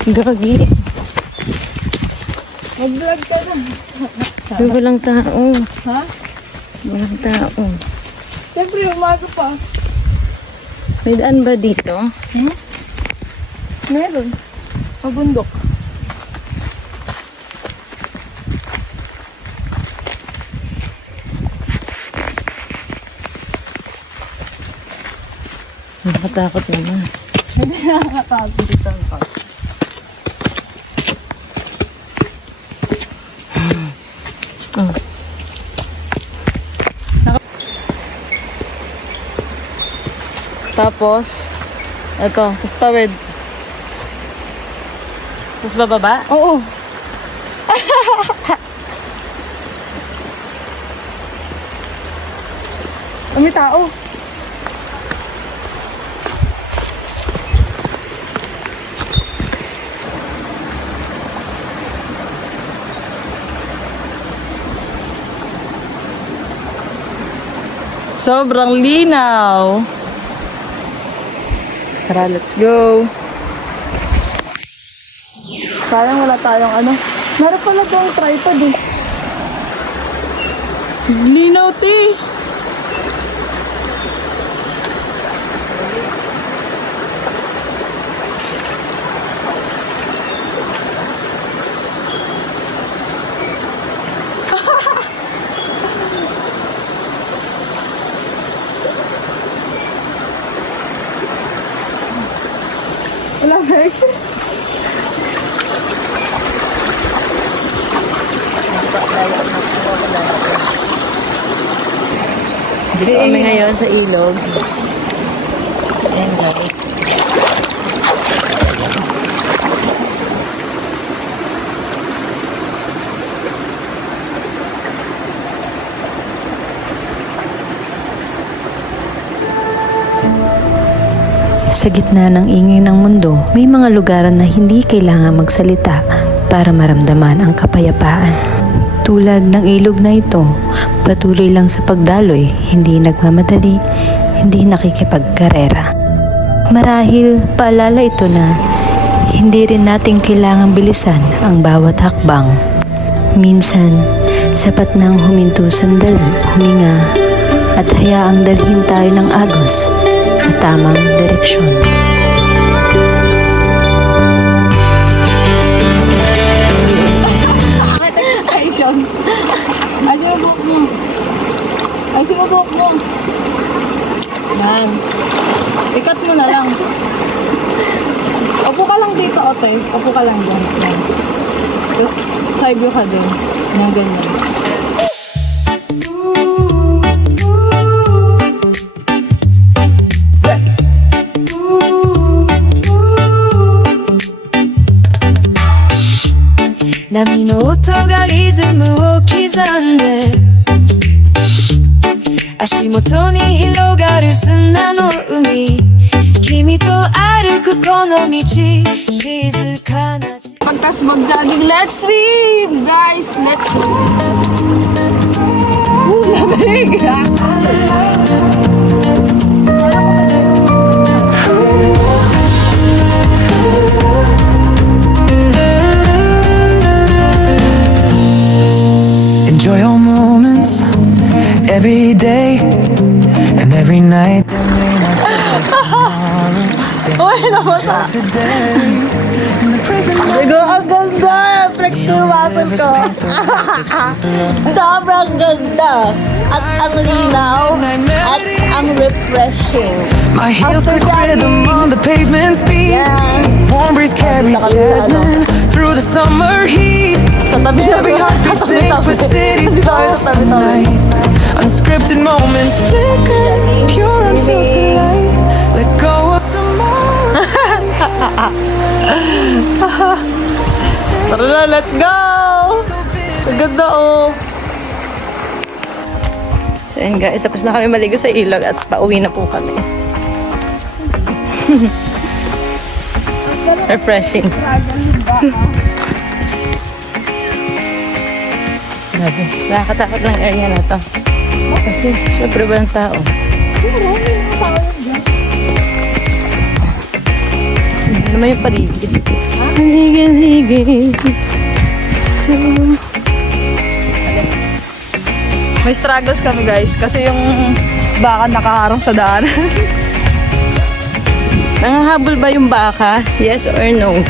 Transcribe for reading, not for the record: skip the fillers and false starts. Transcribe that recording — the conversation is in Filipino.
Gagi. Mag-vlog ka na. Walang tao. Ha? Walang tao. Siyempre, umaga pa. May daan ba dito? Meron. Mabundok. Nakatakot naman. Hindi nakakatakot dito ang park. Oh. Tapos, ito, tapos tawid. Tapos bababa? Oo. May tao. Sobrang linaw. Tara, let's go. Sayang wala tayong ano. Meron pala doong tripod eh. Linaw, ti. Wala ba eh? Dito kami ngayon sa ilog. Ayan guys. Sa gitna ng ingay ng mundo, may mga lugaran na hindi kailangan magsalita para maramdaman ang kapayapaan. Tulad ng ilog na ito, patuloy lang sa pagdaloy, hindi nagmamadali, hindi nakikipagkarera. Marahil paalala ito na hindi rin natin kailangang bilisan ang bawat hakbang. Minsan, sapat nang huminto sandali, huminga at hayaang dalhin tayo ng agos sa tamang direksyon. Ayusin mo buhok mo. Yan. Ikat mo na lang. Upo ka lang dito, ote. Upo ka lang dyan. Yan. Tapos, side view ka din. Yan, ganyan.波の音がリズムを刻んで足元に広がる砂の海君と歩くこの道静かなPagkas mag-jogging, let's swim! Guys, let's swim! Lamig ha! Enjoy all moments, every day and every night. There may not be tomorrow. Uy, nabasa! Today, in the present Digo, ang ganda! Flex ko yung muscle ko! Sobrang ganda! At ang linaw at ang refreshing. my heels After take rhythm on the pavement's beat. Yeah. Warm breeze carries jasmine through the summer heat. Sa tabi Every heartbeat sings with city's pulse tonight. Unscripted moments flicker, pure unfiltered light. Let go of tomorrow. Tara na, let's go! Ang ganda oh! So ayan guys, tapos na kami maligo sa ilog at pauwi na po kami. Refreshing. Grabe. Nakakatakot lang area na to. Kasi syempre ba ng tao? Hindi naman yung paligid. Higil-higil. May struggles kami guys kasi yung baka nakaharang sa daan. Nangahabol ba yung baka? Yes or no?